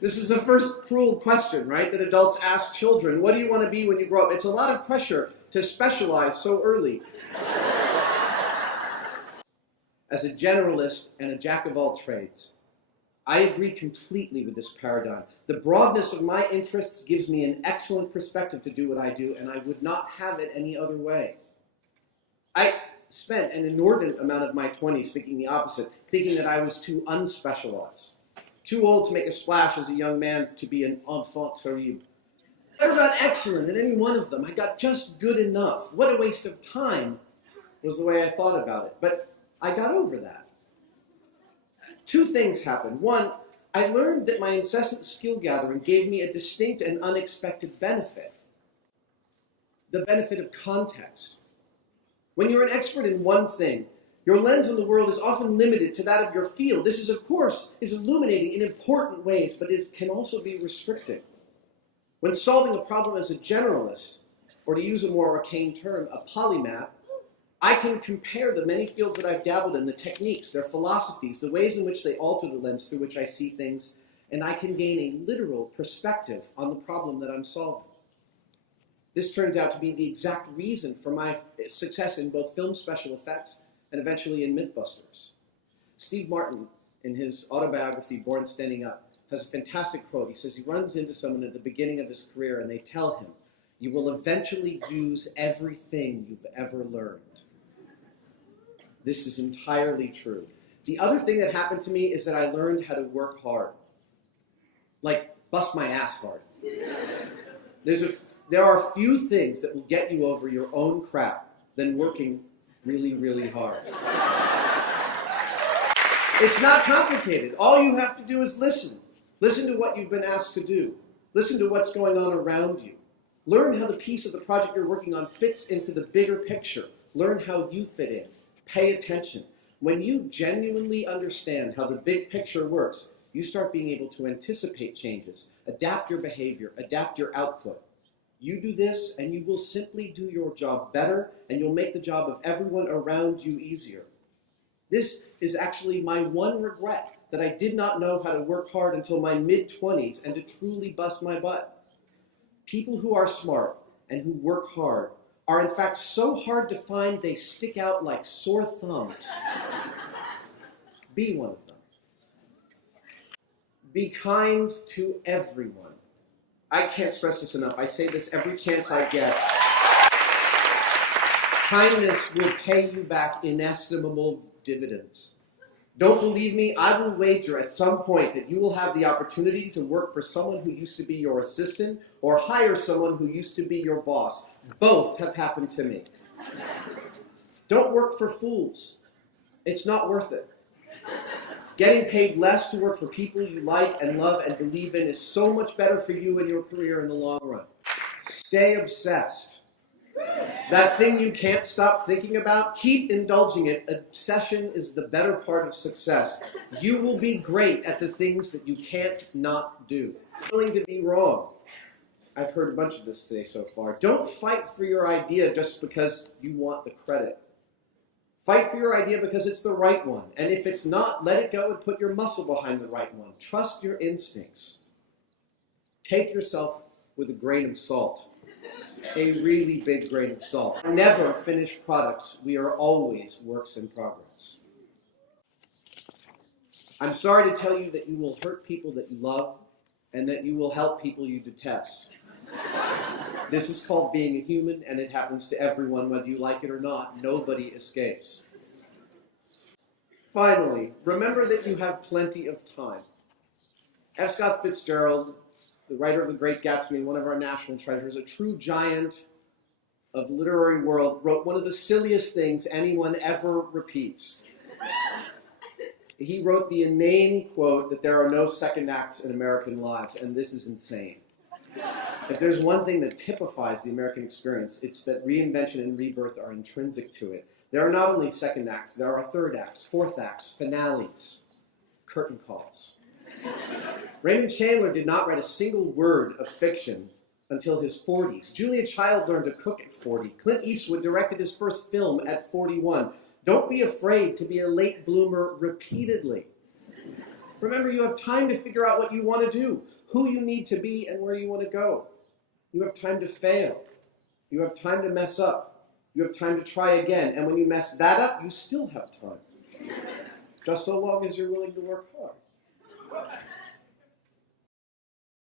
This is the first cruel question, right, that adults ask children. What do you want to be when you grow up? It's a lot of pressure to specialize so early. As a generalist and a jack of all trades, I agree completely with this paradigm. The broadness of my interests gives me an excellent perspective to do what I do, and I would not have it any other way. I spent an inordinate amount of my 20s thinking the opposite, thinking that I was too unspecialized, too old to make a splash as a young man to be an enfant terrible. I never got excellent at any one of them. I got just good enough. What a waste of time was the way I thought about it. But I got over that. Two things happened. One, I learned that my incessant skill gathering gave me a distinct and unexpected benefit. The benefit of context. When you're an expert in one thing, your lens on the world is often limited to that of your field. This is, of course, illuminating in important ways, but it can also be restricting. When solving a problem as a generalist, or to use a more arcane term, a polymath, I can compare the many fields that I've dabbled in, the techniques, their philosophies, the ways in which they alter the lens through which I see things, and I can gain a literal perspective on the problem that I'm solving. This turns out to be the exact reason for my success in both film special effects and eventually in Mythbusters. Steve Martin, in his autobiography, Born Standing Up, has a fantastic quote. He says he runs into someone at the beginning of his career and they tell him, "You will eventually use everything you've ever learned." This is entirely true. The other thing that happened to me is that I learned how to work hard. Like, bust my ass hard. There are few things that will get you over your own crap than working really, really hard. It's not complicated. All you have to do is listen. Listen to what you've been asked to do. Listen to what's going on around you. Learn how the piece of the project you're working on fits into the bigger picture. Learn how you fit in. Pay attention. When you genuinely understand how the big picture works, you start being able to anticipate changes, adapt your behavior, adapt your output. You do this, and you will simply do your job better, and you'll make the job of everyone around you easier. This is actually my one regret, that I did not know how to work hard until my mid-20s and to truly bust my butt. People who are smart and who work hard are in fact so hard to find they stick out like sore thumbs. Be one of them. Be kind to everyone. I can't stress this enough. I say this every chance I get. Kindness will pay you back inestimable dividends. Don't believe me? I will wager at some point that you will have the opportunity to work for someone who used to be your assistant or hire someone who used to be your boss. Both have happened to me. Don't work for fools. It's not worth it. Getting paid less to work for people you like and love and believe in is so much better for you and your career in the long run. Stay obsessed. That thing you can't stop thinking about, keep indulging it. Obsession is the better part of success. You will be great at the things that you can't not do. Willing to be wrong. I've heard a bunch of this today so far. Don't fight for your idea just because you want the credit. Fight for your idea because it's the right one. And if it's not, let it go and put your muscle behind the right one. Trust your instincts. Take yourself with a grain of salt. A really big grain of salt. We're never finished products. We are always works in progress. I'm sorry to tell you that you will hurt people that you love and that you will help people you detest. This is called being a human, and it happens to everyone, whether you like it or not. Nobody escapes. Finally, remember that you have plenty of time. F. Scott Fitzgerald, the writer of The Great Gatsby and one of our national treasures, a true giant of the literary world, wrote one of the silliest things anyone ever repeats. He wrote the inane quote that there are no second acts in American lives, and this is insane. If there's one thing that typifies the American experience, it's that reinvention and rebirth are intrinsic to it. There are not only second acts, there are third acts, fourth acts, finales, curtain calls. Raymond Chandler did not write a single word of fiction until his 40s. Julia Child learned to cook at 40. Clint Eastwood directed his first film at 41. Don't be afraid to be a late bloomer repeatedly. Remember, you have time to figure out what you want to do, who you need to be, and where you want to go. You have time to fail. You have time to mess up. You have time to try again. And when you mess that up, you still have time. Just so long as you're willing to work hard.